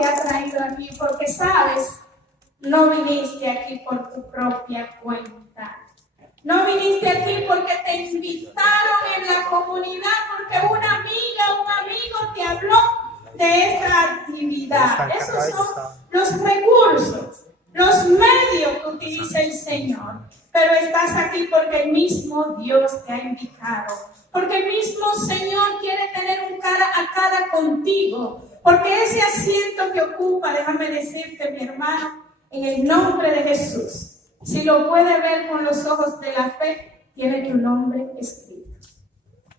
te ha traído aquí, porque sabes, no viniste aquí por tu propia cuenta. No viniste aquí porque te invitaron en la comunidad, porque una amiga, un amigo te habló de esta actividad. Esos son los recursos, los medios que utiliza el Señor. Pero estás aquí porque el mismo Dios te ha invitado. Porque el mismo Señor quiere tener un cara a cara contigo. Porque ese asiento que ocupa, déjame decirte, mi hermano, en el nombre de Jesús, si lo puede ver con los ojos de la fe, tiene tu nombre escrito.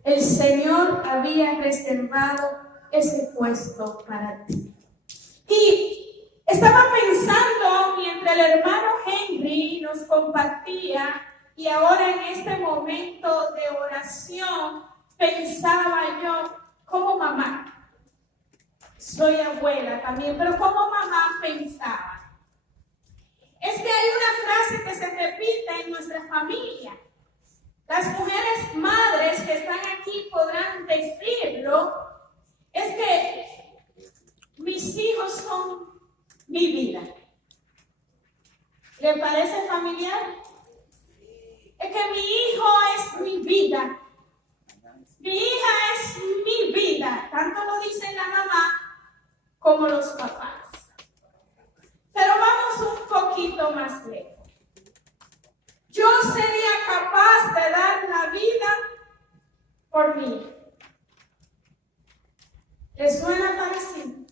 El Señor había reservado ese puesto para ti. Y estaba pensando mientras el hermano Henry nos compartía, y ahora en este momento de oración, pensaba yo como mamá. Soy abuela también, pero como mamá pensaba. Es que hay una frase que se repite en nuestra familia. Las mujeres madres que están aquí podrán decirlo. Es que mis hijos son mi vida. ¿Le parece familiar? Es que mi hijo es mi vida. Mi hija es mi vida. Tanto lo dice la mamá como los papás. Pero vamos un poquito más lejos. Yo sería capaz de dar la vida por mi hijo. ¿Le suena parecido?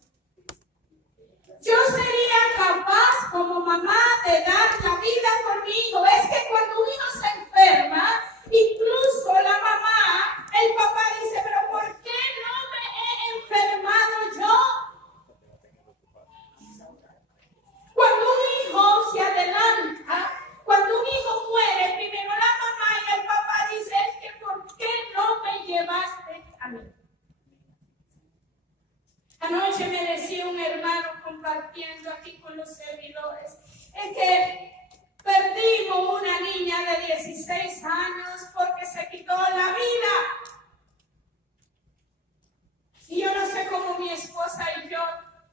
Yo sería capaz como mamá de dar la vida por mi hijo. Es que cuando un hijo se enferma, incluso la mamá, el papá dice, pero ¿por qué no me he enfermado yo? Cuando un hijo se adelanta, cuando un hijo muere, primero la mamá y el papá dice, es que ¿por qué no me llevaste a mí? Anoche me decía un hermano compartiendo aquí con los servidores, es que perdimos una niña de 16 años porque se quitó la vida. Y yo no sé cómo mi esposa y yo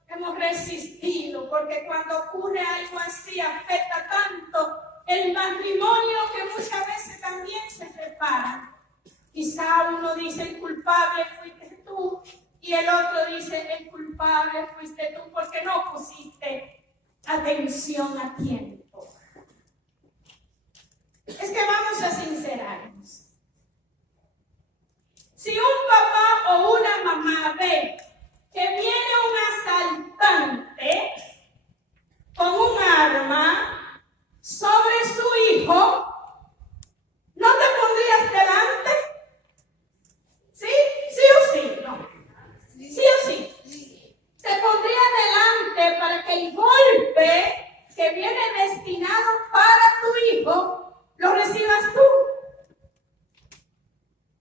hemos resistido, porque cuando ocurre algo así afecta tanto el matrimonio que muchas veces también se separa. Quizá uno dice el culpable fuiste tú y el otro dice el culpable fuiste tú porque no pusiste atención a tiempo. Es que vamos a sincerarnos. Si un papá o una mamá ve que viene un asaltante con un arma sobre su hijo, ¿no te pondrías delante? ¿Sí? ¿Sí o sí? No. ¿Sí o sí? Te pondrías delante para que el golpe que viene destinado para tu hijo lo recibas tú.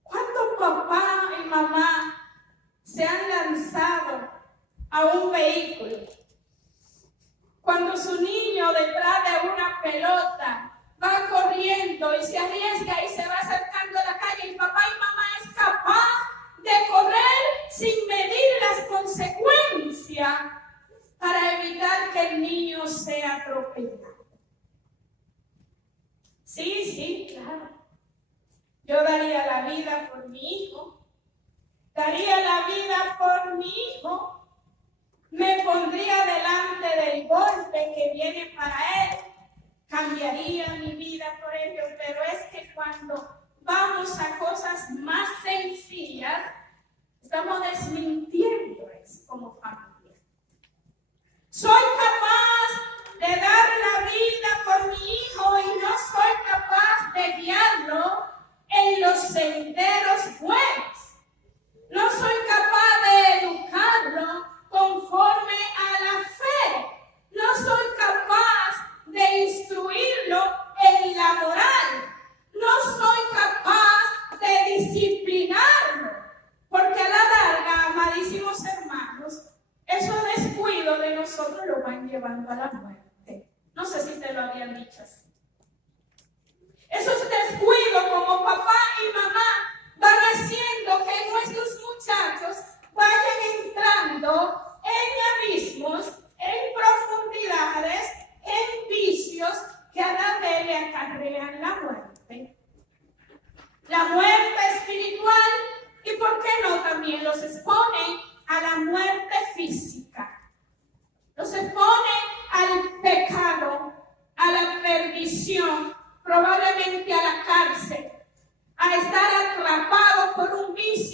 ¿Cuántos papá y mamá se han lanzado a un vehículo? Cuando su niño detrás de una pelota va corriendo y se arriesga y se va acercando a la calle, el papá y mamá es capaz de correr sin medir las consecuencias para evitar que el niño sea atropellado. Sí, claro. Yo daría la vida por mi hijo. Daría la vida por mi hijo. Me pondría delante del golpe que viene para él. Cambiaría mi vida por ello. Pero es que cuando vamos a cosas más sencillas, estamos desmintiendo eso como familia. Soy capaz de dar la vida por mi hijo y no soy capaz de guiarlo en los senderos buenos. No soy capaz de educarlo conforme a la fe. No soy capaz de instruirlo en la moral. No soy capaz de disciplinarlo. Porque a la larga, amadísimos hermanos, esos descuidos de nosotros lo van llevando a la muerte. No sé si te lo habían dicho así. Esos descuidos como papá y mamá van haciendo que nuestros muchachos vayan entrando en abismos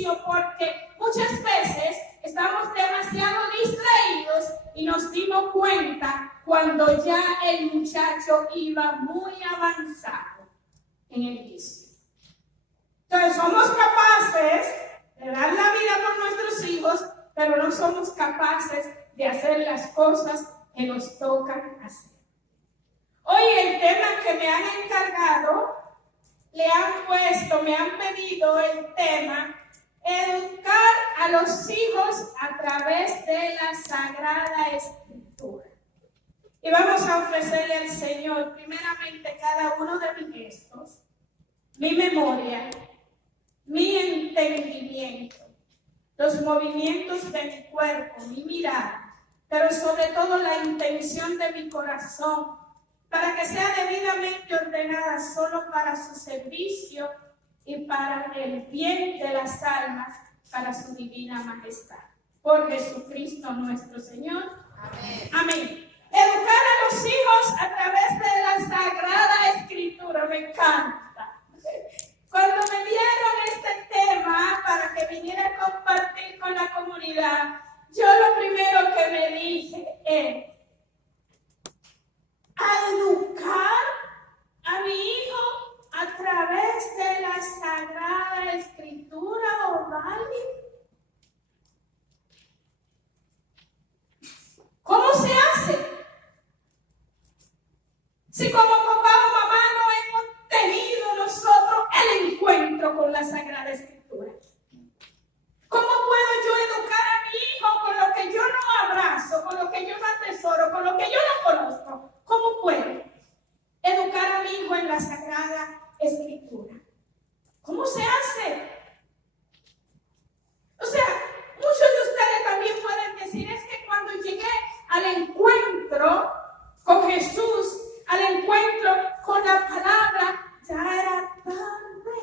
servicio, porque muchas veces estamos demasiado distraídos y nos dimos cuenta cuando ya el muchacho iba muy avanzado en el vicio. Entonces somos capaces de dar la vida por nuestros hijos, pero no somos capaces de hacer las cosas que nos tocan hacer. Hoy el tema que me han encargado, me han pedido el tema, educar a los hijos a través de la Sagrada Escritura. Y vamos a ofrecerle al Señor primeramente cada uno de mis gestos, mi memoria, mi entendimiento, los movimientos de mi cuerpo, mi mirada, pero sobre todo la intención de mi corazón, para que sea debidamente ordenada solo para su servicio y para el bien de las almas, para su divina majestad. Por Jesucristo nuestro Señor. Amén. Amén. Educar a los hijos a través de la Sagrada Escritura, me encanta. Cuando me dieron este tema para que viniera a compartir con la comunidad, yo lo primero que me dije es, a educar a mi hijo a través de la Sagrada Escritura, Odalis. ¿Cómo se hace? Si como papá o mamá no hemos tenido nosotros el encuentro con la Sagrada Escritura, ¿cómo puedo yo educar a mi hijo con lo que yo no abrazo, con lo que yo no atesoro, con lo que yo no conozco? ¿Cómo puedo educar a mi hijo en la Sagrada Escritura? ¿Cómo se hace? O sea, muchos de ustedes también pueden decir, es que cuando llegué al encuentro con Jesús, al encuentro con la palabra, ya era tarde.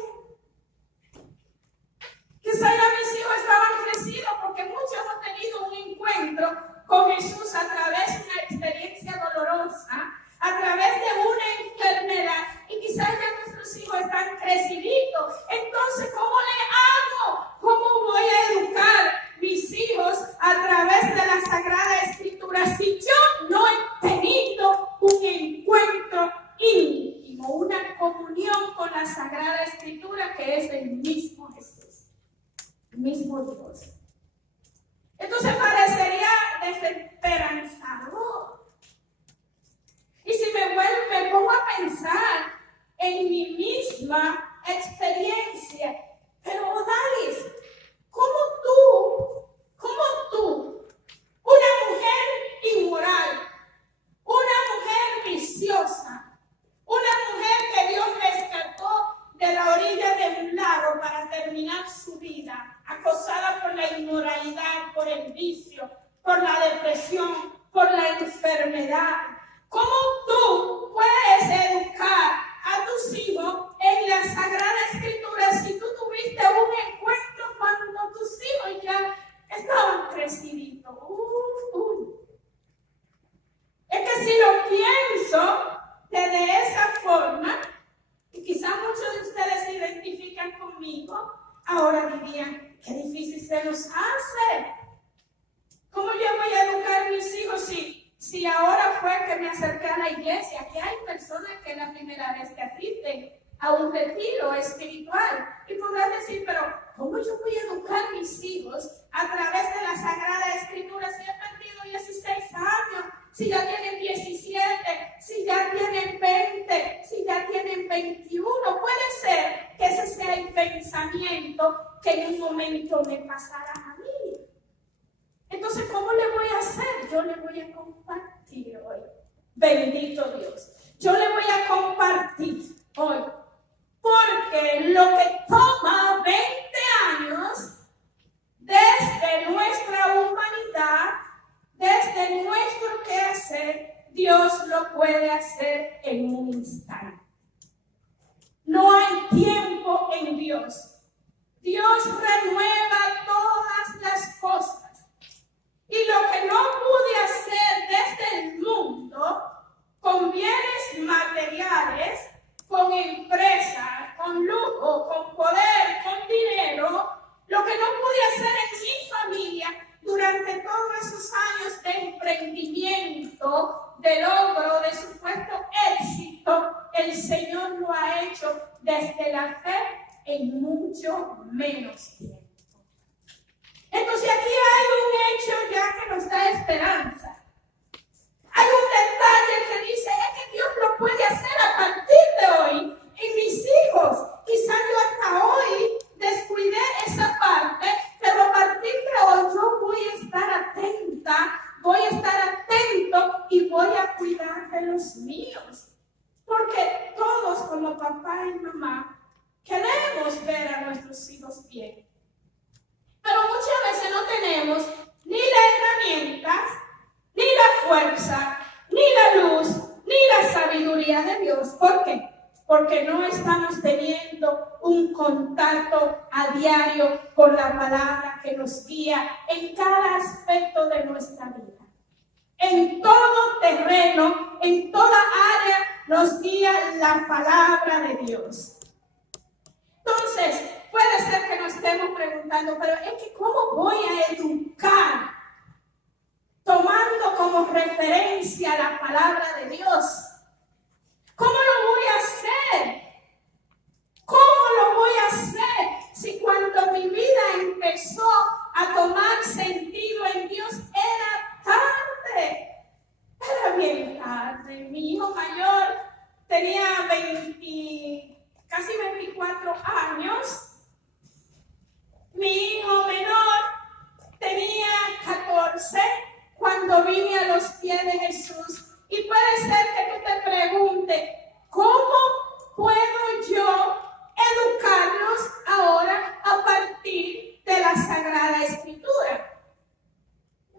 Quizá ya mis hijos estaban crecidos porque muchos hemos tenido un encuentro con Jesús a través de una experiencia dolorosa, a través de una enfermedad, y quizás ya nuestros hijos están creciditos. Entonces, ¿cómo le hago? ¿Cómo voy a educar mis hijos a través de la Sagrada Escritura si yo no he tenido un encuentro íntimo, una comunión con la Sagrada Escritura que es el mismo Jesús, el mismo Dios? Entonces parecería desesperanzador. Y si me pongo a pensar en mi misma experiencia, pero Odalis, ¿cómo tú, una mujer inmoral, una mujer viciosa, una mujer que Dios rescató de la orilla de un lago para terminar su vida, acosada por la inmoralidad, por el vicio, por la depresión, por la enfermedad? ¿Cómo tú puedes educar a tus hijos en la Sagrada Escritura si tú tuviste un encuentro cuando tus hijos ya estaban creciditos? Es que si lo pienso de esa forma, y quizás muchos de ustedes se identifican conmigo, ahora dirían, qué difícil se nos hace. ¿Cómo yo voy a educar a mis hijos si ahora fue que me acerqué a la iglesia? Aquí hay personas que es la primera vez que asisten a un retiro espiritual y podrán decir, pero ¿cómo yo voy a educar a mis hijos a través de la Sagrada Escritura si he perdido 16 años, si ya tienen 17, si ya tienen 20, si ya tienen 21? Puede ser que ese sea el pensamiento que en un momento me pasara a mí. Entonces, ¿cómo le voy a hacer? Yo le voy a compartir hoy. Bendito Dios. Yo le voy a compartir hoy. Porque lo que toma 20 años desde nuestra humanidad, desde nuestro quehacer, Dios lo puede hacer en un instante. No hay tiempo en Dios. Dios renueva todas las cosas. Y lo que no pude hacer desde el mundo, con bienes materiales, con empresas, con lujo, con poder, con dinero, lo que menos tiempo. Entonces aquí hay un hecho ya que nos da esperanza. Hay un detalle que dice, es que Dios lo puede hacer a partir de hoy en mis hijos. Quizás yo hasta hoy descuidé esa parte, pero a partir de hoy yo voy a estar atenta, voy a estar atento y voy a cuidar de los míos. Porque todos como papá y mamá queremos ver a nuestros hijos bien. Pero muchas veces no tenemos ni las herramientas, ni la fuerza, ni la luz, ni la sabiduría de Dios. ¿Por qué? Porque no estamos teniendo un contacto a diario con la palabra que nos guía en cada aspecto de nuestra vida. En todo terreno, en toda área nos guía la palabra de Dios. Entonces, puede ser que nos estemos preguntando, pero es que ¿cómo voy a educar tomando como referencia la palabra de Dios? ¿Cómo lo voy a hacer? ¿Cómo lo voy a hacer si cuando mi vida empezó a tomar sentido en Dios era tarde? Era bien tarde. Mi hijo mayor tenía casi 24 años. Mi hijo menor tenía 14 cuando vine a los pies de Jesús. Y puede ser que tú te preguntes, ¿cómo puedo yo educarlos ahora a partir de la Sagrada Escritura?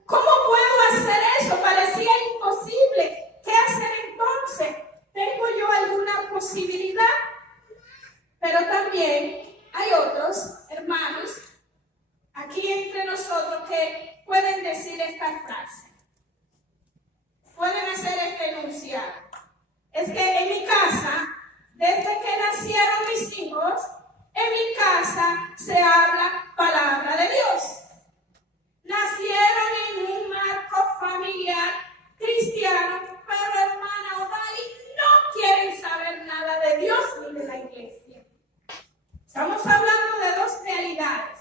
¿Cómo puedo hacer eso? Parecía imposible. ¿Qué hacer entonces? ¿Tengo yo alguna posibilidad? Pero también hay otros hermanos aquí entre nosotros que pueden decir esta frase. Pueden hacer este enunciado. Es que en mi casa, desde que nacieron mis hijos, en mi casa se habla palabra de Dios. Nacieron en un marco familiar cristiano, pero hermana Odali no quieren saber nada de Dios ni de la iglesia. Estamos hablando de dos realidades.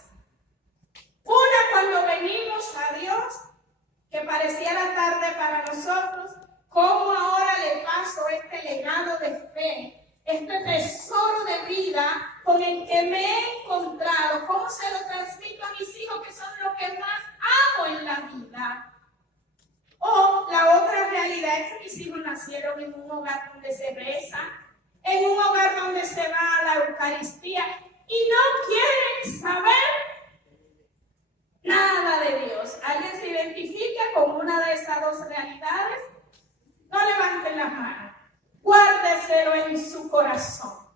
Una, cuando venimos a Dios, que pareciera tarde para nosotros, cómo ahora le paso este legado de fe, este tesoro de vida con el que me he encontrado, cómo se lo transmito a mis hijos, que son los que más amo en la vida. O la otra realidad es que mis hijos nacieron en un hogar donde se reza, en un hogar donde se va a la Eucaristía y no quieren saber nada de Dios. ¿Alguien se identifica con una de esas dos realidades? No levanten las manos. Guárdeselo en su corazón.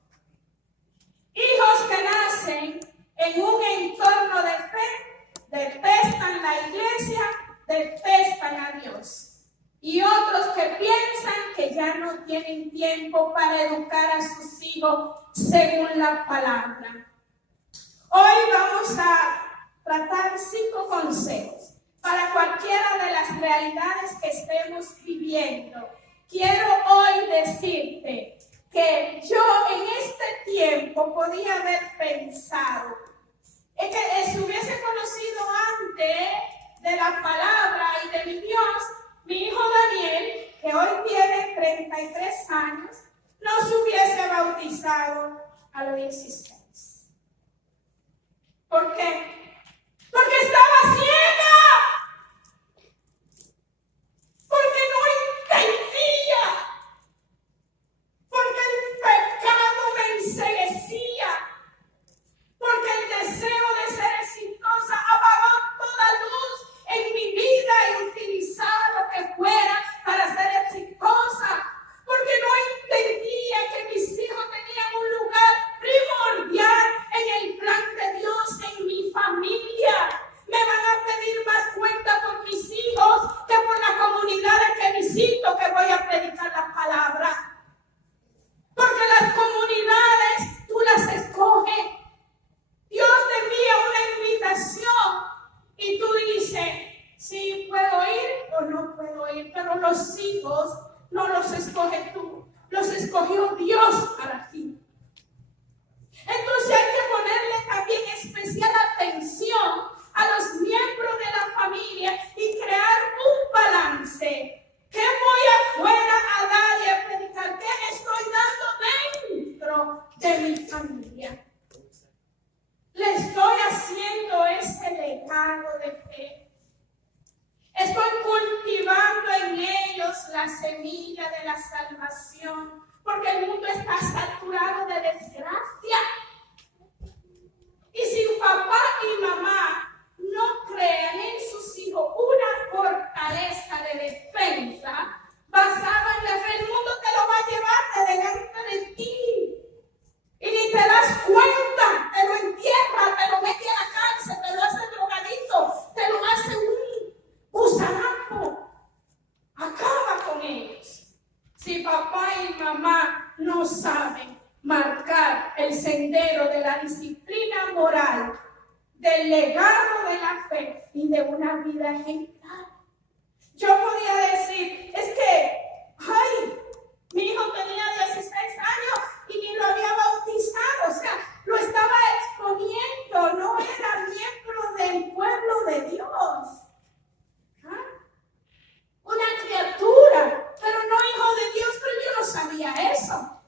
Hijos que nacen en un entorno de fe, detestan la iglesia, detestan a Dios. Y otros que piensan que ya no tienen tiempo para educar a sus hijos según la palabra. Hoy vamos a tratar 5 consejos para cualquiera de las realidades que estemos viviendo. Quiero hoy decirte que yo en este tiempo podía haber pensado que si hubiese conocido antes de la palabra y de mi Dios, mi hijo Daniel, que hoy tiene 33 años, no se hubiese bautizado a los 16. ¿Por qué? Porque estaba ciega. Porque no entendía. Porque el pecado me enceguecía. Porque el deseo de ser exitosa apagó toda luz en mi vida y utilizaba lo que fuera para ser exitosa. Porque no entendía que mis hijos tenían un lugar primordial en el plan de Dios en mi familia. Me van a pedir más cuenta por mis hijos que por las comunidades que visito, que voy a predicar la palabra. Porque las comunidades tú las escoges. Dios te envía una invitación y tú dices, sí, puedo ir o no puedo ir, pero los hijos no los escoges tú, los escogió Dios para ti. Entonces hay que ponerle también esperanza estado de fe. Estoy cultivando en ellos la semilla de la salvación, porque el mundo está saturado de desgracia. Y si papá y mamá no crean en sus hijos una fortaleza de defensa basada en la fe, el mundo te lo va a llevar de delante de ti. Y ni te das cuenta, te lo entierra, te lo mete a la cárcel, te lo hace drogadito, te lo hace un gusanapo. Acaba con ellos. Si papá y mamá no saben marcar el sendero de la disciplina moral, del legado de la fe y de una vida ejemplar. Yo podía decir, es que, ay, mi hijo tenía 16 años y ni lo había bautizado, o sea, lo estaba exponiendo, no era miembro del pueblo de Dios. ¿Ah? Una criatura, pero no hijo de Dios, pero yo no sabía eso.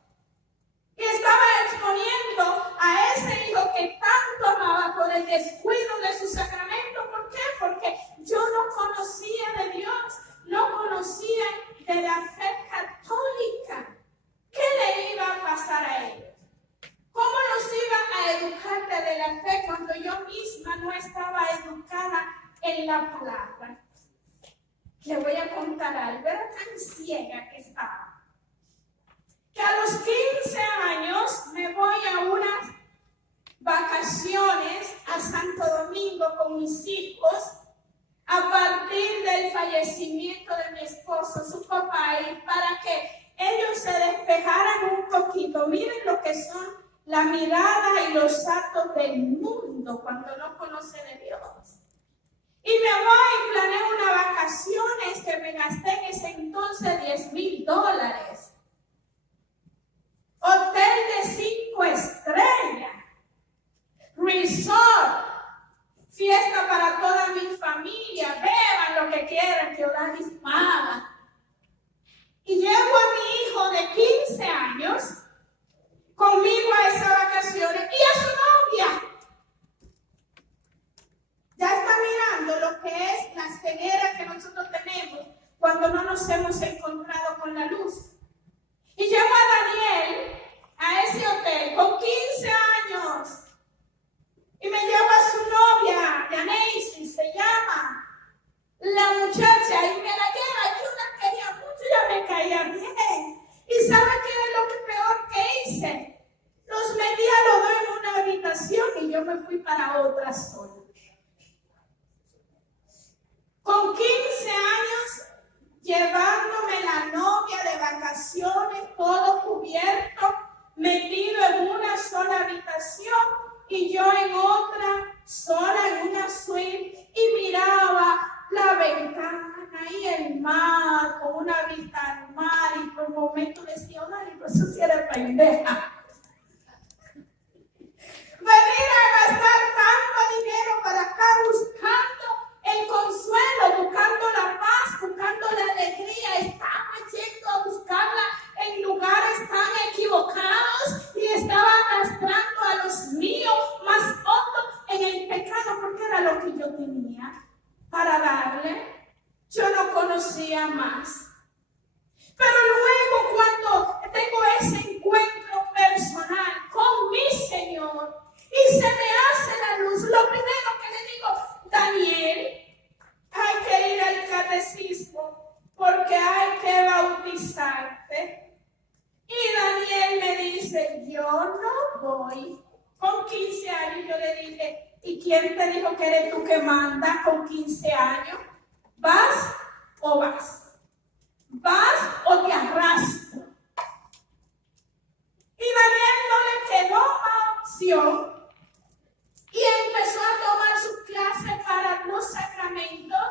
Y estaba exponiendo a ese hijo que tanto amaba por el descuido de su sacramento. ¿Por qué? Porque yo no conocía de Dios, no conocía de la fe católica. ¿Qué le iba a pasar a ellos? ¿Cómo los iba a educar de la fe cuando yo misma no estaba educada en la palabra? Le voy a contar algo, era tan ciega que estaba, que a los 15 años me voy a unas vacaciones a Santo Domingo con mis hijos a partir del fallecimiento de mi esposo, su papá, y para que ellos se despejaran un poquito. Miren lo que son la mirada y los actos del mundo cuando no conoce de Dios. Y me voy, planeo unas vacaciones que me gasté en ese entonces $10,000. Hotel de 5 estrellas, resort, fiesta para toda mi familia, beban lo que quieran, que Odalis paga. Y llevo a mi hijo de 15 años conmigo a esas vacaciones y a su novia. Ya está mirando lo que es la ceguera que nosotros tenemos cuando no nos hemos encontrado con la luz. Y llevo a Daniel a ese hotel con 15 años. Y me llevo a su novia, Yaneisi, se llama. La muchacha, y me la lleva. Yo la quería mucho, ya me caía bien. ¿Y sabe qué es lo que peor que hice? Los metí a los dos en una habitación y yo me fui para otra sola. Con 15 años, llevándome la novia de vacaciones, todo cubierto, metido en una sola habitación y yo en otra, sola en una suite, y miraba la ventana y el mar, con una vista al mar, y por momentos decía, Dani, pues eso sí era pendeja. Venir a gastar tanto dinero para acá buscando el consuelo, buscando la paz, buscando la alegría. Estaba yendo a buscarla en lugares tan equivocados y estaba arrastrando a los míos más hondos en el pecado, porque era lo que yo tenía para darle. Yo no conocía más. Pero luego, cuando tengo ese encuentro personal con mi Señor y se me hace la luz, lo primero que le digo, Daniel, hay que ir al catecismo porque hay que bautizarte. Y Daniel me dice, yo no voy. Con 15 años yo le dije, ¿y quién te dijo que eres tú que manda con 15 años? ¿Vas o vas? ¿Vas o te arrastro? Y Daniel no le quedó más opción y empezó a tomar sus clases para los sacramentos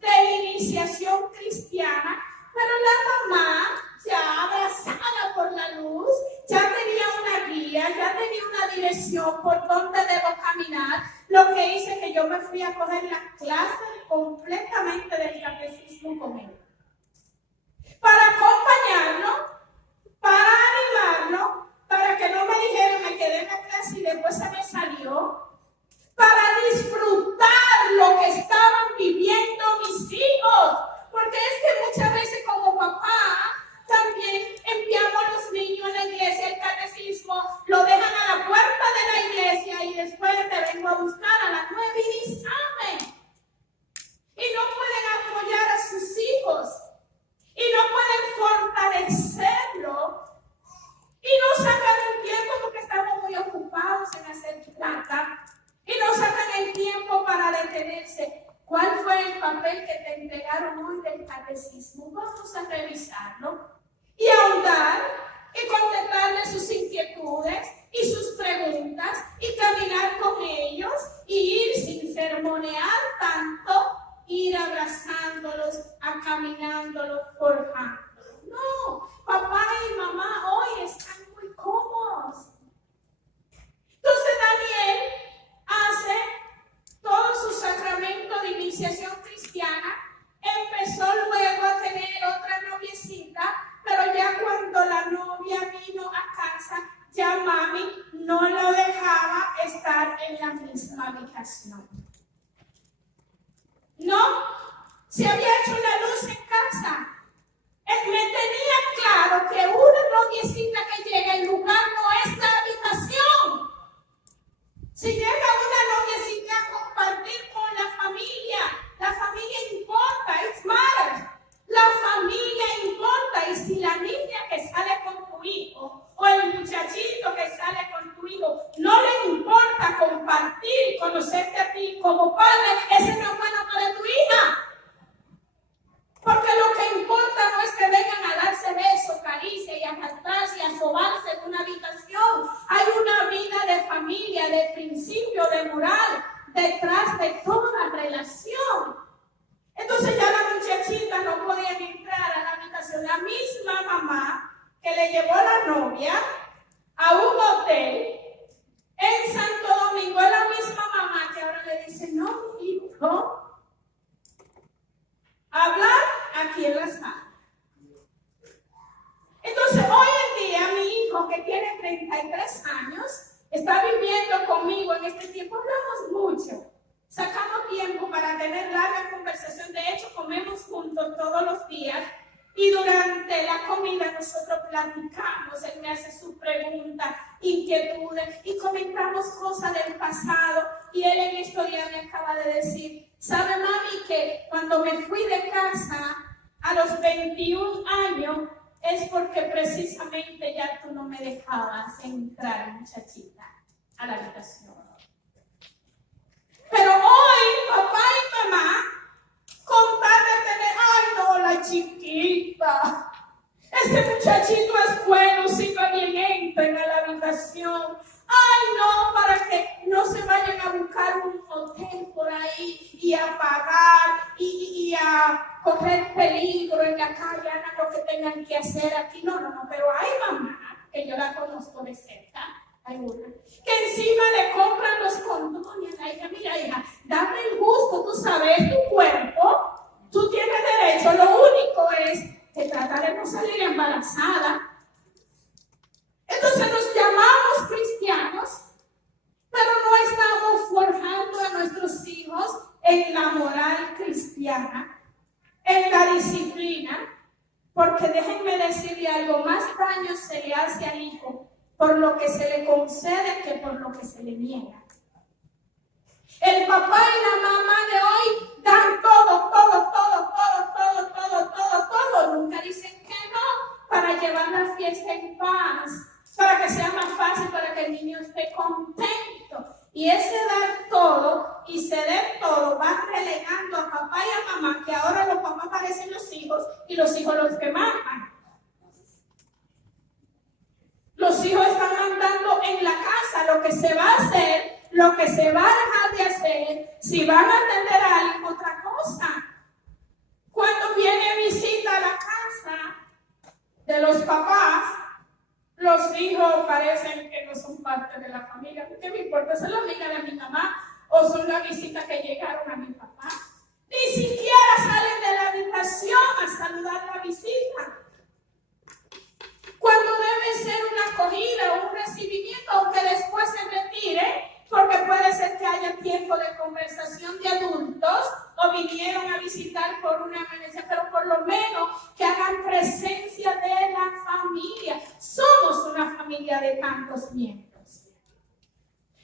de iniciación cristiana, pero la mamá, ya abrazada por la luz, ya tenía una guía, ya tenía una dirección por donde debo caminar. Lo que hice es que yo me fui a coger las clases completamente del catecismo con él, para acompañarlo, para animarlo, para que no me dijera, me quedé en la clase y después se me salió, para disfrutar lo ¿Cuál fue el papel que te entregaron hoy del catecismo? Vamos a revisarlo y ahondar y contestarle sus inquietudes y sus preguntas y caminar con ellos y ir sin sermonear tanto, ir abrazándolos, caminándolos, forjándolos. No, papá y mamá hoy están muy cómodos. Entonces Daniel hace todo su sacramento de iniciación cristiana, empezó luego a tener otra noviecita, pero ya cuando la novia vino a casa, ya mami no lo dejaba estar en la misma habitación. No, se había hecho la luz en casa. Me tenía claro que una noviecita que llega, el lugar no es la habitación. Si llega una noviecita a compartir con la familia importa, it's matter. La familia importa, y si la niña que sale con tu hijo o el muchachito que sale con tu hijo no le importa compartir y conocerte a ti como padre, ese no es bueno para tu hija. Porque lo que importa no es que vengan a darse besos, caricia y a cantarse y a sobarse en una habitación. Hay una vida de familia, de principio, de moral, detrás de toda relación. Entonces ya la muchachita no podía entrar a la habitación. La misma mamá que le llevó a la novia a un hotel en Santo Domingo es la misma mamá que ahora le dice, no, hijo, hablar aquí en la sala. Entonces, hoy en día, mi hijo, que tiene 33 años, está viviendo conmigo en este tiempo. Hablamos mucho, sacamos tiempo para tener larga conversación. De hecho, comemos juntos todos los días y durante la comida nosotros platicamos. Él me hace sus preguntas, inquietudes y comentamos cosas del pasado. Y él en estos días me acaba de decir, ¿sabe, mami, que cuando me fui de casa a los 21 años es porque precisamente ya tú no me dejabas entrar, muchachita, a la habitación? Pero hoy, papá y mamá, con tal de tener, ay no, la chiquita, ese muchachito es bueno, si va bien, entren a la habitación. Ay no, para que no se vayan a buscar un hotel por ahí y a pagar y a correr peligro en la calle, hagan lo que tengan que hacer aquí. No, pero hay mamá, que yo la conozco de cerca, hay una, que encima le compran los condones a la hija. Mira, hija, dame el gusto, tú sabes, tu cuerpo, tú tienes derecho, lo único es que trata de no salir embarazada. Entonces nos llamamos cristianos, pero no estamos forjando a nuestros hijos en la moral cristiana, en la disciplina, porque déjenme decirle algo, más daño se le hace al hijo por lo que se le concede que por lo que se le niega. El papá y la mamá de hoy dan todo. Nunca dicen que no para llevar la fiesta en paz, para que sea más fácil, para que el niño esté contento. Y ese dar todo y ceder todo va relegando a papá y a mamá, que ahora los papás parecen los hijos y los hijos los que mandan. Los hijos están mandando en la casa lo que se va a hacer, lo que se va a dejar de hacer, si van a atender a alguien, otra cosa. Cuando viene visita a la casa de los papás, los hijos parecen que no son parte de la familia. ¿Qué me importa? ¿Son la amiga de mi mamá o son la visita que llegaron a mi papá? Ni siquiera salen de la habitación a saludar la visita. Cuando debe ser una acogida o un recibimiento, aunque después se retire, porque puede ser que haya tiempo de conversación de adultos o vinieron a visitar por una emergencia, pero por lo menos que hagan presencia de la familia. Somos una familia de tantos miembros.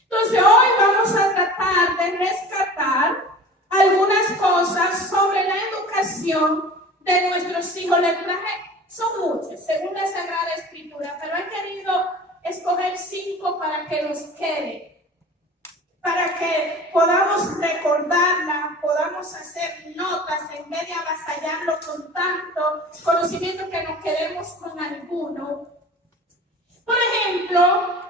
Entonces hoy vamos a tratar de rescatar algunas cosas sobre la educación de nuestros hijos. Les traje, son muchas, según la Sagrada Escritura, pero he querido escoger 5 para que nos quede, para que podamos recordarla, podamos vamos a hacer notas en vez de avasallarlo con tanto conocimiento que nos quedemos con alguno. Por ejemplo,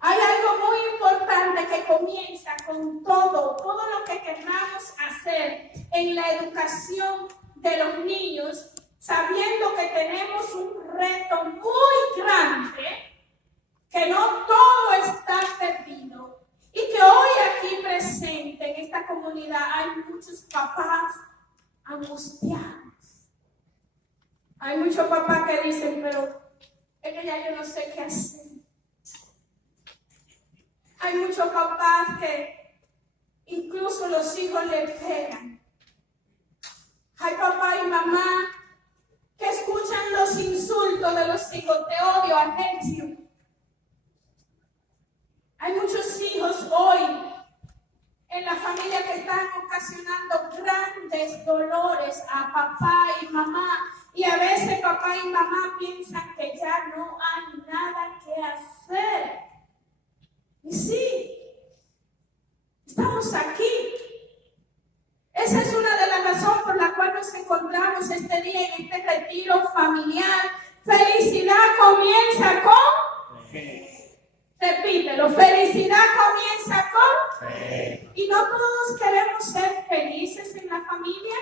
hay algo muy importante que comienza con todo lo que queramos hacer en la educación de los niños, sabiendo que tenemos un reto muy grande, que no todo está perdido y que hoy aquí presente en esta comunidad hay muchos papás angustiados. Hay muchos papás que dicen, pero es que ya yo no sé qué hacer. Hay muchos papás que incluso los hijos le pegan. Hay papá y mamá que escuchan los insultos de los hijos, te odio, atención. Hay muchos hijos hoy en la familia que están ocasionando grandes dolores a papá y mamá. Y a veces papá y mamá piensan que ya no hay nada que hacer. Y sí, estamos aquí. Esa es una de las razones por la cual nos encontramos este día en este retiro familiar. Felicidad comienza con fe. Repítelo, felicidad comienza con fe. ¿Y no todos queremos ser felices en la familia?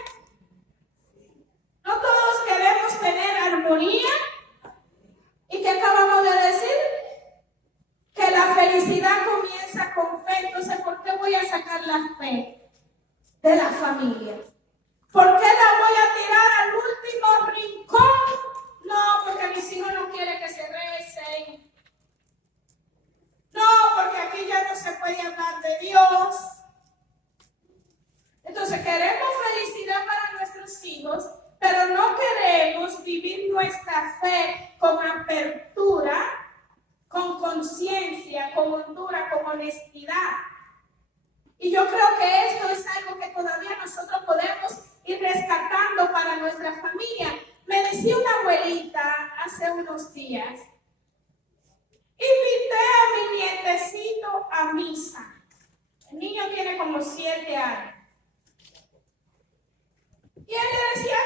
¿No todos queremos tener armonía? ¿Y qué acabamos de decir? Que la felicidad comienza con fe. Entonces, ¿por qué voy a sacar la fe de la familia? ¿Por qué la voy a tirar al último rincón? No, porque mis hijos no quieren que se recen. No, porque aquí ya no se puede hablar de Dios. Entonces queremos felicidad para nuestros hijos, pero no queremos vivir nuestra fe con apertura, con conciencia, con hondura, con honestidad. Y yo creo que esto es algo que todavía nosotros podemos ir rescatando para nuestra familia. Me decía una abuelita hace unos días, invité a mi nietecito a misa. El niño tiene como 7 años. Y él le decía,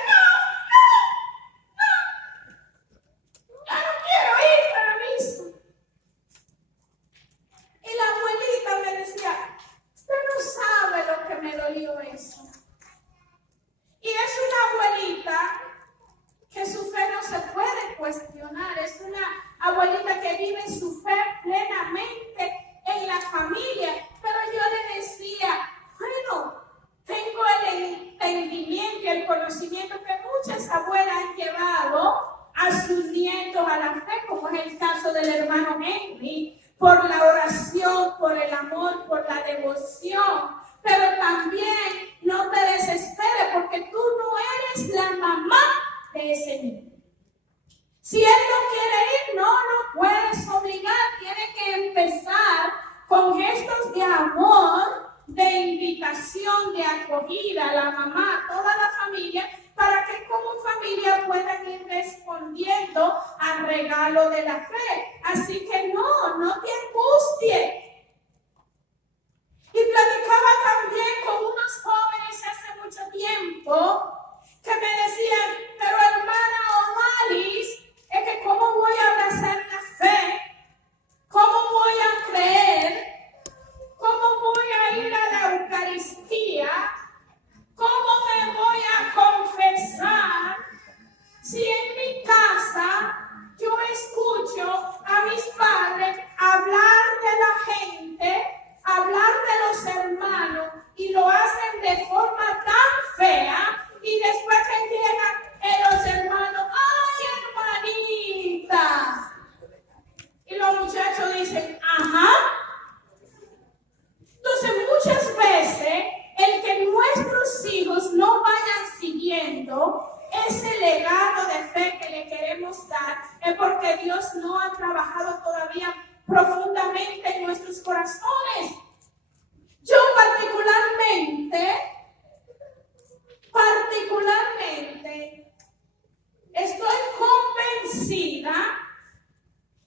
ya no quiero ir a la misa. Y la abuelita me decía, usted no sabe lo que me dolió eso. Y es una abuelita que su fe no se puede cuestionar. Es una abuelita que vive su fe plenamente en la familia. Pero yo le decía, bueno, tengo el entendimiento y el conocimiento que muchas abuelas han llevado a sus nietos a la fe, como es el caso del hermano Henry, por la oración, por el amor, por la devoción. Pero también no te desesperes, porque tú no eres la mamá de ese niño. Si él no quiere ir, no lo puedes obligar. Tiene que empezar con gestos de amor, de invitación, de acogida a la mamá, a toda la familia, para que como familia puedan ir respondiendo al regalo de la fe. Así que no te angusties. Y platicaba también con unos jóvenes hace mucho tiempo que me decían, pero hermana Omalis, es que ¿cómo voy a abrazar la fe? ¿Cómo voy a creer? ¿Cómo voy a ir a la Eucaristía? ¿Cómo me voy a confesar si en mi casa yo escucho a mis padres hablar de la gente, hablar de los hermanos, y lo hacen de forma tan fea, y después que llegan los hermanos, ¡ay, hermanita! Y los muchachos dicen, ajá. Entonces muchas veces el que nuestros hijos no vayan siguiendo ese legado de fe que le queremos dar es porque Dios no ha trabajado todavía profundamente en nuestros corazones. Yo particularmente estoy convencida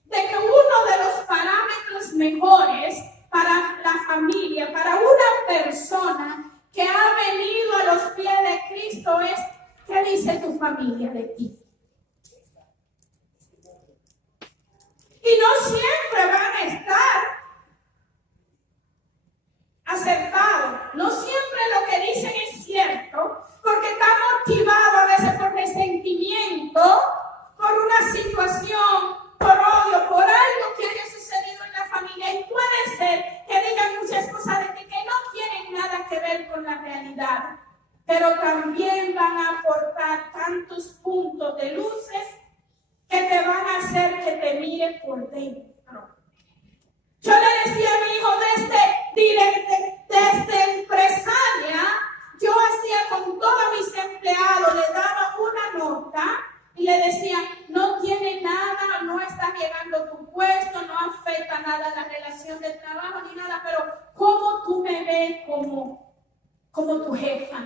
de que uno de los parámetros mejores para la familia, para una persona que ha venido a los pies de Cristo es: ¿qué dice tu familia de ti? Y no siempre van a estar acertados. No siempre lo que dicen es cierto, porque está motivado a veces por resentimiento, por una situación, por odio, por algo que haya sucedido en la familia. Y puede ser que digan muchas cosas de ti que no tienen nada que ver con la realidad, pero también van a aportar tantos puntos de luces que te van a hacer que te mire por dentro. Yo le decía a mi hijo, desde empresaria, yo hacía con todos mis empleados, le daba una nota y le decía: no tiene nada, no está llegando tu puesto, no afecta nada la relación de trabajo ni nada, pero ¿cómo tú me ves como tu jefa?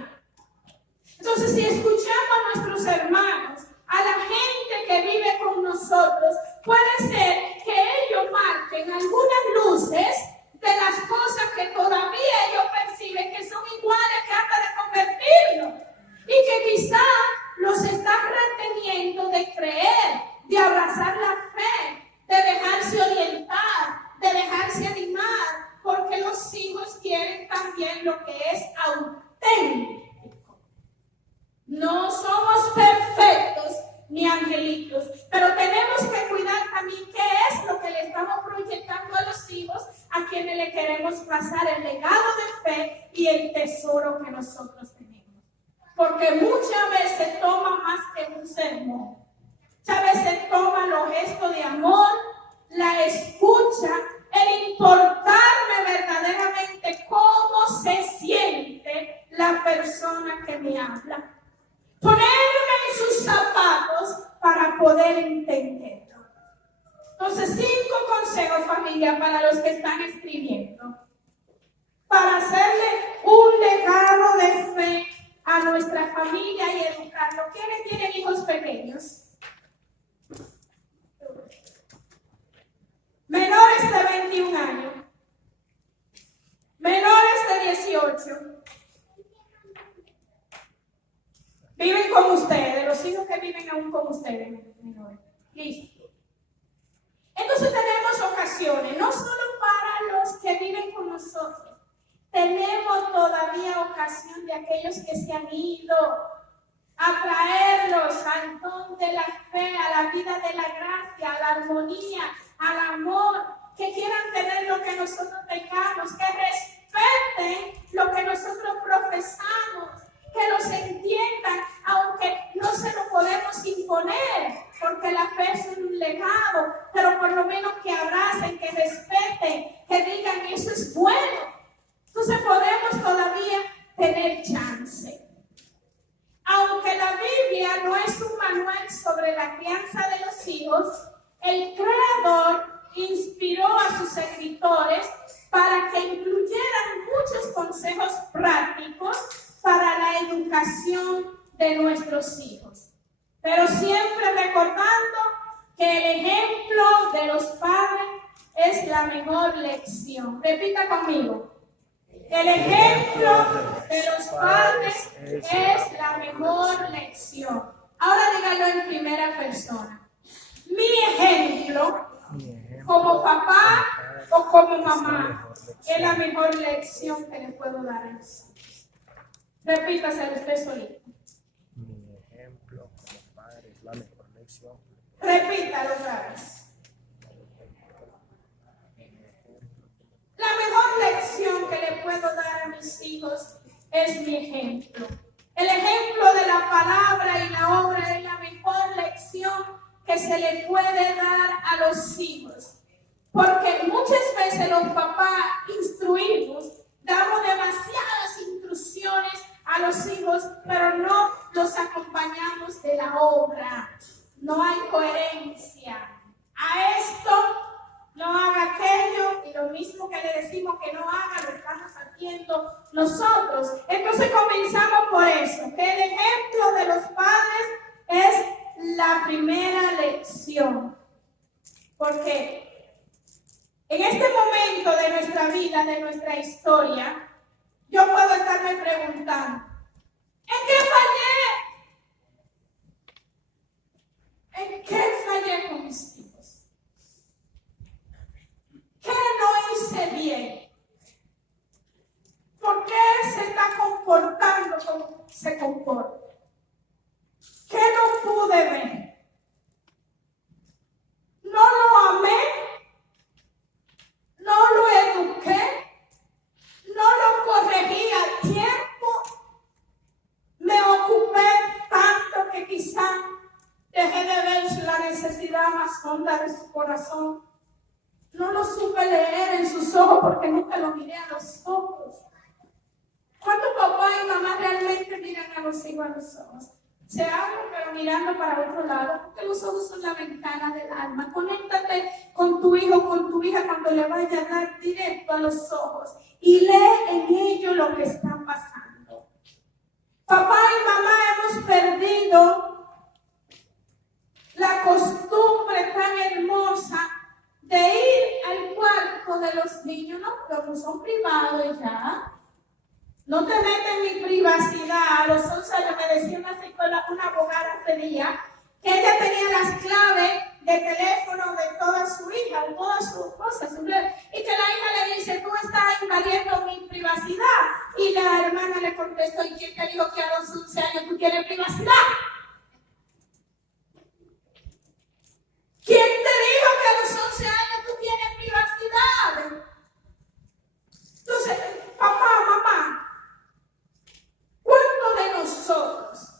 Entonces, si escuchamos a nuestros hermanos, a la gente que vive con nosotros, puede ser que ellos marquen algunas luces de las cosas que todavía ellos perciben que son iguales que antes de convertirlos, y que quizás los están reteniendo de creer, de abrazar la fe, de dejarse orientar, de dejarse animar, porque los hijos quieren también lo que es auténtico. No somos perfectos ni angelitos, pero tenemos que cuidar también qué es lo que le estamos proyectando a los hijos, a quienes le queremos pasar el legado de fe y el tesoro que nosotros tenemos. Porque muchas veces toma más que un sermón. Muchas veces toma los gestos de amor, la escucha, el importarme verdaderamente cómo se siente la persona que me habla. Ponerme en sus zapatos para poder entenderlo. Entonces, 5 consejos, familia, para los que están escribiendo, para hacerle un legado de fe a nuestra familia y educarlo. ¿Quiénes tienen hijos pequeños? Menores de 21 años. Menores de 18. Viven con ustedes, los hijos que viven aún con ustedes. Listo. Entonces tenemos ocasiones, no solo para los que viven con nosotros, tenemos todavía ocasión de aquellos que se han ido, a traerlos al don de la fe, a la vida de la gracia, a la armonía, al amor, que quieran tener lo que nosotros tengamos, que respeten lo que nosotros profesamos, que los entiendan, aunque no se lo podemos imponer, porque la fe es un legado, pero por lo menos que abracen, que respeten, que digan: eso es bueno. Entonces podemos todavía tener chance. Aunque la Biblia no es un manual sobre la crianza de los hijos, el Creador inspiró a sus escritores para que incluyeran muchos consejos prácticos para la educación de nuestros hijos. Pero siempre recordando que el ejemplo de los padres es la mejor lección. Repita conmigo. El ejemplo de los padres es la mejor lección. Ahora dígalo en primera persona. Mi ejemplo, como papá o como mamá, es la mejor lección que le puedo dar a los hijos. Repítase usted solito. Mi ejemplo como padre es la mejor lección. Repítalo otra vez. La mejor lección que le puedo dar a mis hijos es mi ejemplo. El ejemplo de la palabra y la obra es la mejor lección que se le puede dar a los hijos. Porque muchas veces los papás instruimos, damos demasiadas instrucciones a los hijos, pero no los acompañamos de la obra. No hay coherencia. A esto no haga aquello, y lo mismo que le decimos que no haga, lo estamos haciendo nosotros. Entonces comenzamos por eso, que el ejemplo de los padres es la primera lección. Porque en este momento de nuestra vida, de nuestra historia, yo puedo estarme preguntando, ¿en qué fallé? ¿En qué fallé con mis hijos? ¿Qué no hice bien? ¿Por qué se está comportando como se comporta? ¿Qué no pude ver? ¿No lo amé? ¿No lo eduqué? ¿No lo corregí a tiempo? ¿Me ocupé tanto que quizá dejé de ver la necesidad más honda de su corazón? No lo supe leer en sus ojos porque nunca lo miré a los ojos. ¿Cuántos papás y mamás realmente miran a los hijos a los ojos? Se hablan pero mirando para otro lado, porque los ojos son la ventana del alma. Conéctate con tu hijo, con tu hija cuando le vaya a dar directo a los ojos y lee en ellos lo que está pasando. Papá y mamá hemos perdido la costumbre tan hermosa de ir al cuarto de los niños, no, pero son privados ya. No te metes en mi privacidad. A los 11 años me decía una abogada ese día que ella tenía las claves de teléfono de toda su hija, de todas sus cosas, y que la hija le dice, tú estás invadiendo mi privacidad. Y la hermana le contestó, ¿y quién te dijo que a los 11 años tú tienes privacidad? ¿Quién te dijo que a los 11 años tú tienes privacidad? Entonces, papá, mamá, ¿cuánto de nosotros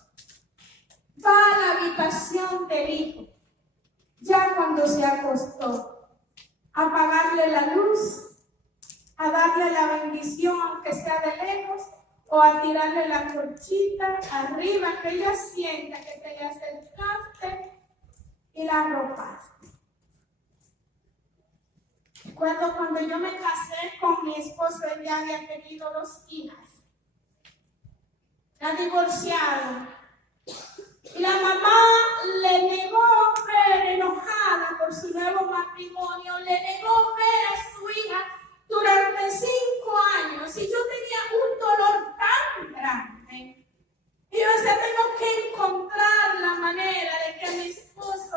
va a la habitación del hijo ya cuando se acostó a apagarle la luz, a darle la bendición aunque sea de lejos, o a tirarle la corchita arriba que ella sienta que te le acercaste y la arropaste? Recuerdo cuando yo me casé con mi esposo, él ya había tenido 2 hijas. Está divorciado. Y la mamá le negó ver, enojada por su nuevo matrimonio, le negó ver a su hija durante 5 años. Y yo tenía un dolor tan grande. Y yo decía, tengo que encontrar la manera de que a mi esposo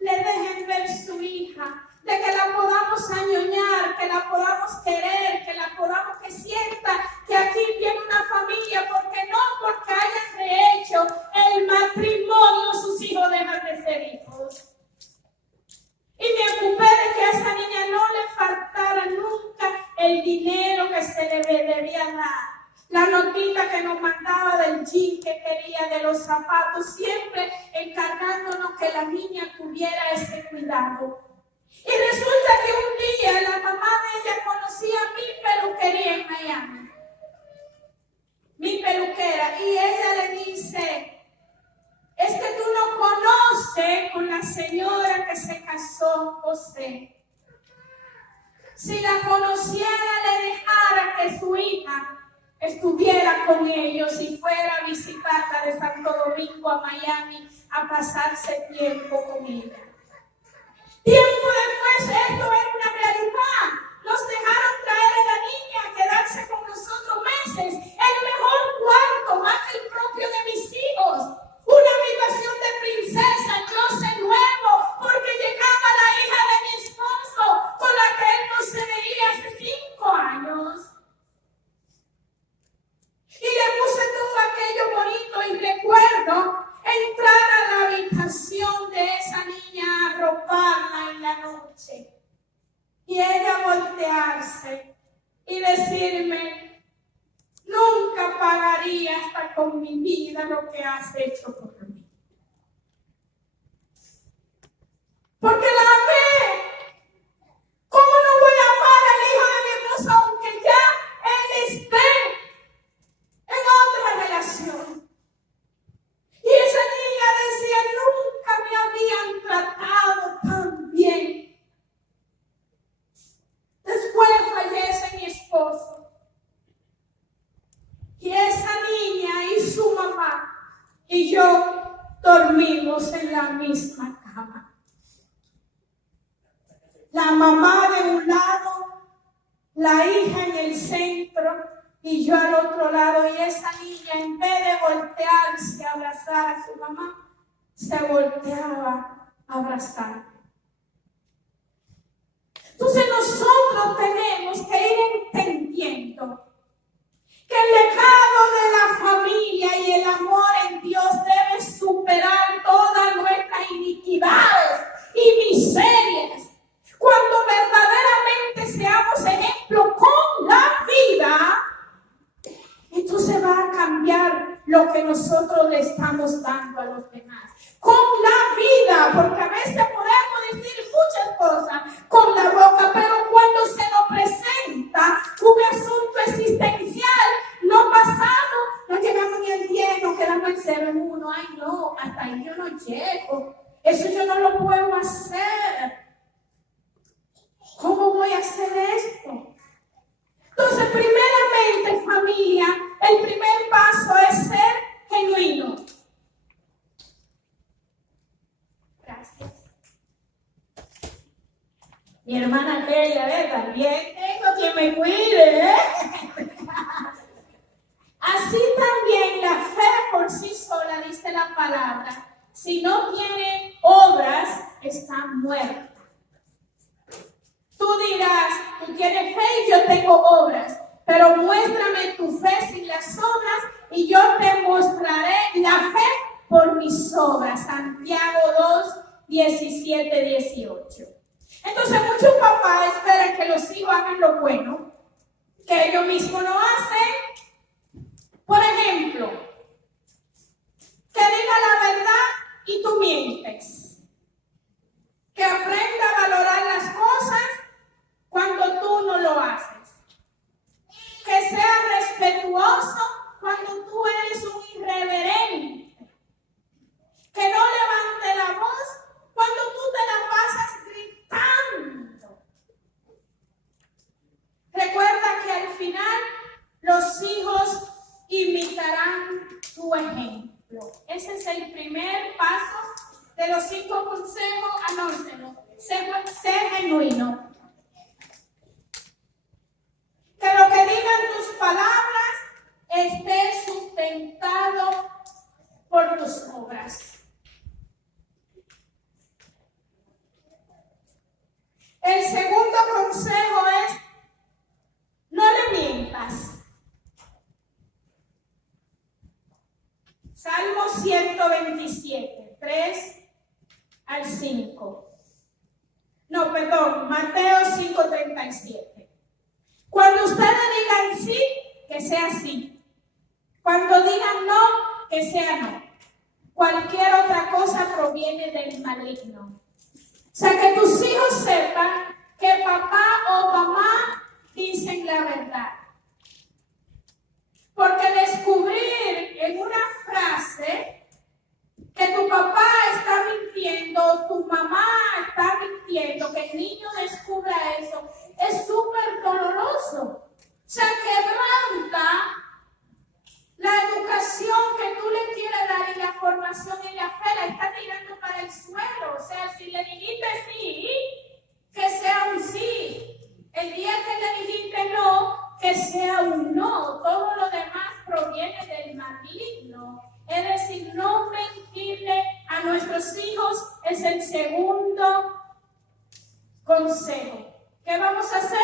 le dejen ver su hija, de que la podamos añoñar, que la podamos querer, que la podamos, que sienta que aquí tiene una familia, porque no porque hayan rehecho el matrimonio, sus hijos dejan de ser hijos. Y me ocupé de que a esa niña no le faltara nunca el dinero que se le debía dar. La notita que nos mandaba del jean que quería, de los zapatos, siempre encargándonos que la niña tuviera ese cuidado. Y resulta que un día la mamá de ella conocía mi peluquería en Miami. Mi peluquera. Y ella le dice, es que tú no conoces con la señora que se casó José. Si la conociera, le dejara que su hija estuviera con ellos y fuera a visitarla de Santo Domingo a Miami a pasarse tiempo con ella. Tiempo después esto era una realidad. Nos dejaron traer a la niña a quedarse con nosotros meses. El mejor cuarto, más que el propio de mis hijos. Una habitación de princesa, closet nuevo, porque llegaba la hija de mi esposo, con la que él no se veía hace 5 años. Y le puse todo aquello bonito y recuerdo entrar a la habitación de esa niña a arroparla en la noche. Y ella voltearse y decirme, nunca pagaría hasta con mi vida lo que has hecho por mí. Porque la amé. ¿Cómo no voy a amar al hijo de mi esposo aunque ya él esté en otra relación? Y esa niña decía, nunca me habían tratado tan bien. Después fallece mi esposo. Y esa niña y su mamá y yo dormimos en la misma cama. La mamá de un lado, la hija en el centro y yo al otro lado, y esa niña en vez de voltearse a abrazar a su mamá, se volteaba a abrazar. Entonces nosotros tenemos que ir entendiendo que el legado de la familia y el amor en Dios debe superar todas nuestras iniquidades y miserias. Cuando verdaderamente seamos ejemplo con la vida, entonces va a cambiar lo que nosotros le estamos dando a los demás. Con la vida, porque a veces podemos decir muchas cosas con la boca, pero cuando se nos presenta un asunto existencial, no pasamos, no llegamos ni al 10, nos quedamos en 0 en 1. Ay no, hasta ahí yo no llego. Eso yo no lo puedo hacer. ¿Cómo voy a hacer esto? Entonces, primeramente, familia, el primer paso es ser genuino. Gracias. Mi hermana Leila, también tengo quien me cuide, ¿eh? Así también la fe por sí sola, dice la palabra, si no tiene obras, está muerta. Tú dirás, tú tienes fe y yo tengo obras, pero muéstrame tu fe sin las obras y yo te mostraré la fe por mis obras. Santiago 2, 17, 18. Entonces muchos papás esperan que los hijos hagan lo bueno, que ellos mismos no hacen. Por ejemplo, que diga la verdad y tú mientes. Que aprenda a valorar las cosas cuando tú no lo haces. Que sea respetuoso cuando tú eres un irreverente. Que no levante la voz cuando tú te la pasas gritando. Recuerda que al final los hijos imitarán tu ejemplo. Ese es el primer paso de los 5 consejos. Anótelo. Sé genuino. Que lo que digan tus palabras esté sustentado por tus obras. El segundo consejo es: no le mientas. Salmo 127, 3 al 5. No, perdón, Mateo 5:37. Cuando ustedes digan sí, que sea sí. Cuando digan no, que sea no. Cualquier otra cosa proviene del maligno. O sea, que tus hijos sepan que papá o mamá dicen la verdad. Porque descubrir en una frase que tu papá está mintiendo, tu mamá está mintiendo, que el niño descubra eso, es súper doloroso. Se quebranta la educación que tú le quieres dar y la formación en la fe, la está tirando para el suelo. O sea, si le dijiste sí, que sea un sí. El día que le dijiste no, que sea un no. Todo lo demás proviene del maligno. Es decir, no mentirle a nuestros hijos es el segundo consejo. ¿Qué vamos a hacer?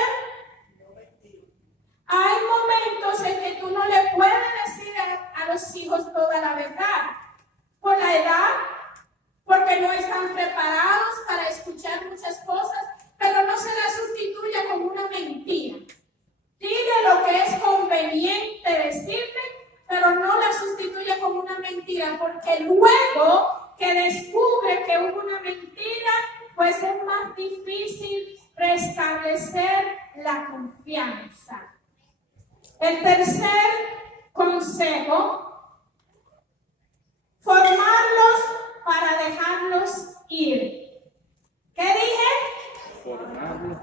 Hay momentos en que tú no le puedes decir a los hijos toda la verdad. Por la edad, porque no están preparados para escuchar muchas cosas, pero no se la sustituya con una mentira. Dile lo que es conveniente decirle, pero no la sustituya con una mentira, porque luego que descubre que hubo una mentira, pues es más difícil restablecer la confianza. El tercer consejo: formarlos para dejarlos ir. ¿Qué dije? Formarlos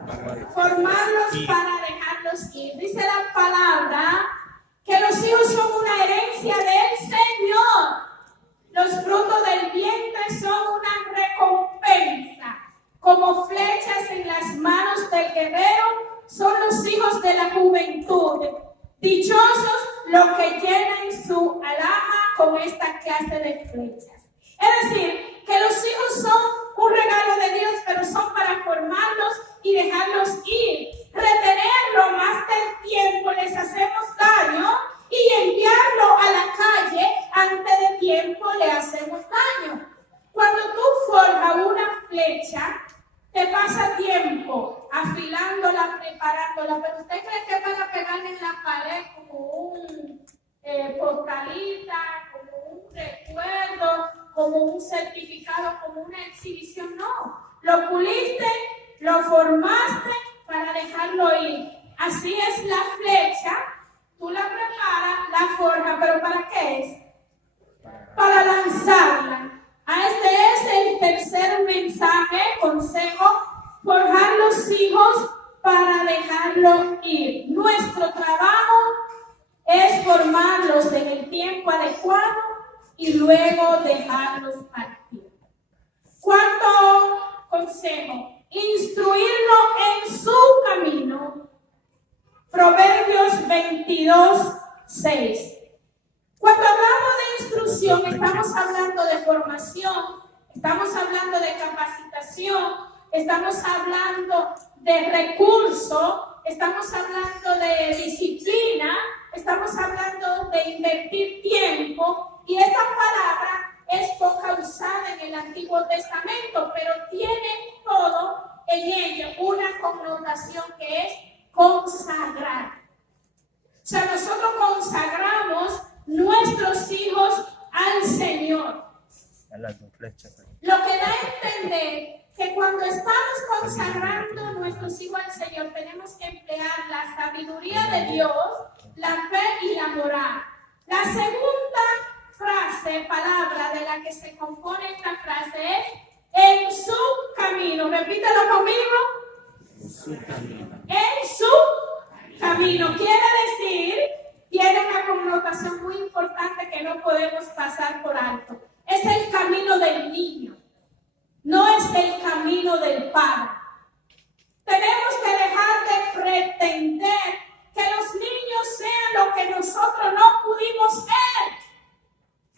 para dejarlos ir. Dice la palabra que los hijos son una herencia del Señor. Los frutos del vientre son una recompensa. Como flechas en las manos del guerrero son los hijos de la juventud. Dichosos los que llenen su alhaja con esta clase de flechas. Es decir, que los hijos son un regalo de Dios, pero son para formarlos y dejarlos ir. Retenerlo más del tiempo les hacemos daño y enviarlo a la calle antes de tiempo le hacemos daño. Cuando tú forjas una flecha, te pasa tiempo afilándola, preparándola, pero usted cree que van a pegarle en la pared como un postalita, como un recuerdo, como un certificado, como una exhibición. No, lo puliste, lo formaste para dejarlo ir. Así es la flecha, tú la preparas, la forjas, pero ¿para qué es? Para lanzarla. Este es el tercer mensaje, consejo: forjar los hijos para dejarlos ir. Nuestro trabajo es formarlos en el tiempo adecuado y luego dejarlos partir. Cuarto consejo: instruirlo en su camino. Proverbios 22:6. Cuando hablamos de instrucción, estamos hablando de formación, estamos hablando de capacitación, estamos hablando de recursos, estamos hablando de disciplina, estamos hablando de invertir tiempo, y esta palabra es poca usada en el Antiguo Testamento, pero tiene todo en ello una connotación que es consagrar. O sea, nosotros consagramos nuestros hijos al Señor. Lo que da a entender que cuando estamos consagrando nuestros hijos al Señor, tenemos que emplear la sabiduría de Dios, la fe y la moral. La segunda frase, palabra de la que se compone esta frase es en su camino. Repítelo conmigo. En su camino. En su camino. Quiere decir, tiene una connotación muy importante que no podemos pasar por alto. Es el camino del niño, no es el camino del padre. Tenemos que dejar de pretender que los niños sean lo que nosotros no pudimos ser.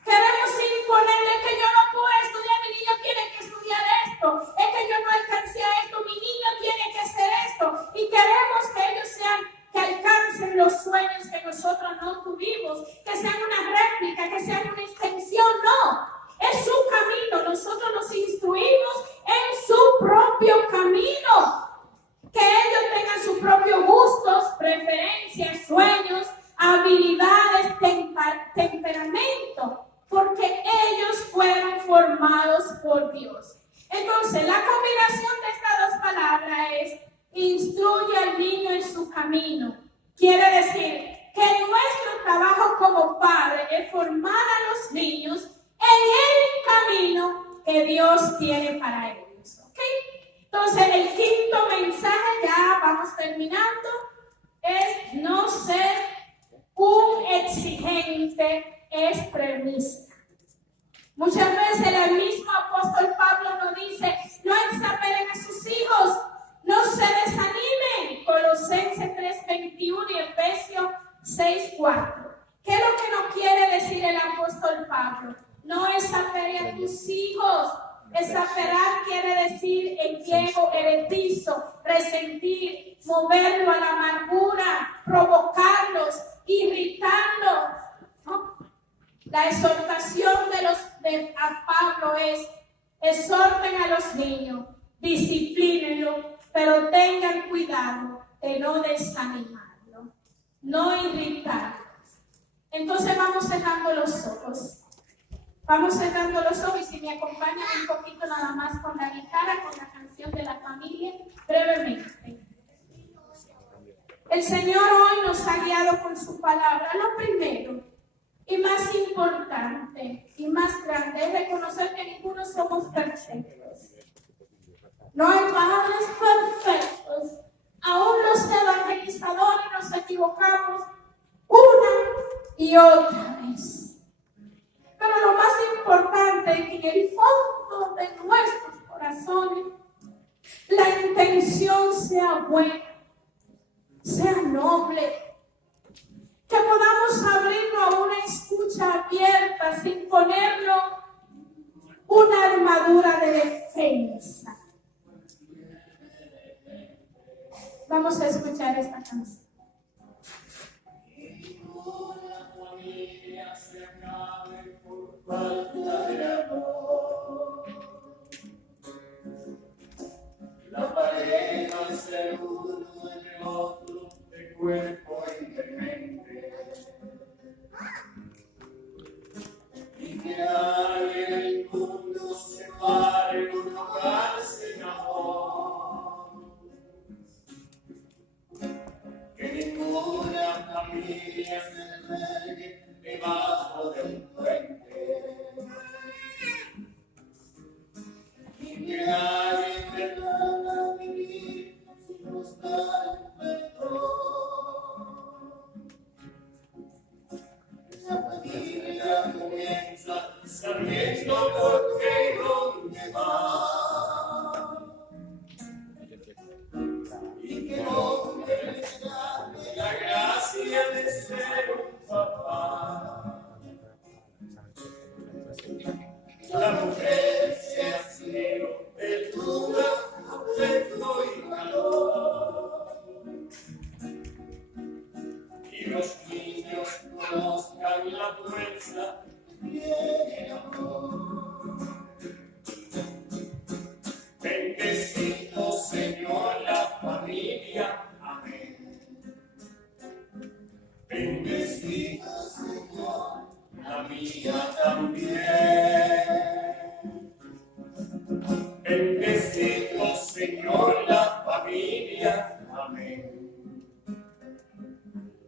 Queremos imponerle que yo no puedo estudiar, mi niño tiene que estudiar esto, es que yo no alcancé a esto, mi niño tiene que hacer esto, y queremos que ellos que alcancen los sueños que nosotros no tuvimos, que sean una réplica, que sean una extensión. No, es su camino, nosotros los instruimos en su propio camino, que ellos tengan sus propios gustos, preferencias, sueños, habilidades, temperamento, porque ellos fueron formados por Dios. Entonces, la combinación de estas dos palabras es: instruye al niño en su camino. Quiere decir que nuestro trabajo como padre es formar a los niños en el camino que Dios tiene para ellos. ¿Ok? Entonces, el quinto mensaje, ya vamos terminando, es no ser un exigente extremista. Muchas veces el mismo apóstol Pablo nos dice: no exasperen a sus hijos, no se desanimen. Colosenses 3:21 y Efesios 6:4. ¿Qué es lo que nos quiere decir el apóstol Pablo? No exasperar a tus hijos. Exasperar quiere decir en griego heretizo, resentir, moverlo a la amargura, provocarlos, irritarlos. ¿No? La exhortación de Pablo es: exhorten a los niños, disciplínenlo, pero tengan cuidado de no desanimarlo, no irritarlos. Entonces vamos cerrando los ojos. Vamos cerrando los ojos, y si me acompañan un poquito nada más con la guitarra, con la canción de la familia, brevemente. El Señor hoy nos ha guiado con su palabra. Lo primero y más importante y más grande es reconocer que ninguno somos perfectos. No hay padres perfectos. Aún los evangelizadores nos equivocamos una y otra vez. Pero lo más importante es que en el fondo de nuestros corazones la intención sea buena, sea noble, que puerta sin ponerlo una armadura de defensa. Vamos a escuchar esta canción. Se acabe por falta de amor. La pareja se uno entre otro de cuerpo y de mente. Y que nadie en el mundo se pare un hogar sin amor. Que ninguna familia se albergue debajo de un puente, y que nadie pueda vivir sin buscar perdón. Esa familia comienza sabiendo por qué y dónde va, y que el hombre le gane la gracia de ser un papá. La mujer se ha sido ternura, afecto y calor. Y los niños conozcan la fuerza y el amor. Bendecido Señor la familia, amén. Bendecido Señor la mía también. Bendecido Señor la familia, amén.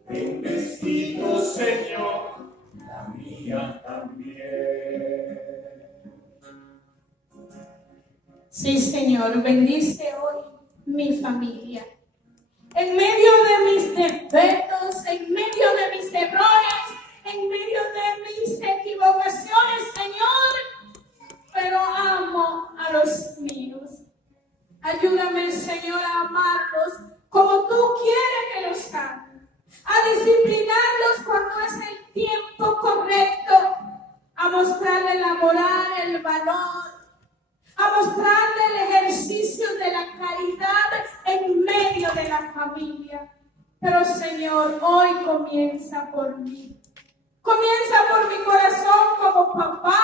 Bendecido Señor la mía también. Sí, Señor, bendice hoy mi familia. En medio de mis defectos, en medio de mis errores, en medio de mis equivocaciones, Señor, pero amo a los míos. Ayúdame, Señor, a amarlos como tú quieres que los amen, a disciplinarlos cuando es el tiempo correcto, a mostrarle la moral, el valor, a mostrarle el ejercicio de la caridad en medio de la familia. Pero, Señor, hoy comienza por mí. Comienza por mi corazón como papá,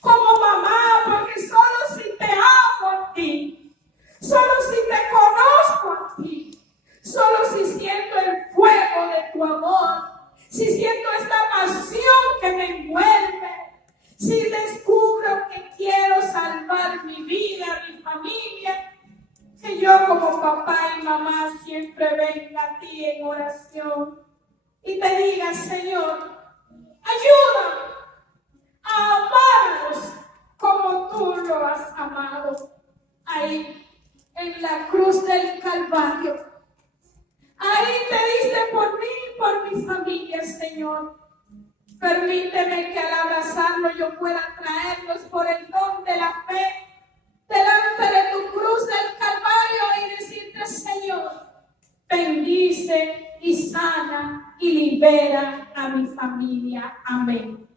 como mamá, porque solo si te amo a ti, solo si te conozco a ti, solo si siento el fuego de tu amor, si siento esta pasión que me envuelve, si descubro que quiero salvar mi vida, mi familia, que yo como papá y mamá siempre venga a ti en oración y te diga, Señor, ayúdame a amarlos como tú lo has amado ahí en la cruz del Calvario. Ahí te diste por mí y por mi familia, Señor. Permíteme que al abrazarlo yo pueda traerlos por el don de la fe delante de tu cruz del Calvario y decirte, Señor, bendice y sana y libera a mi familia. Amén.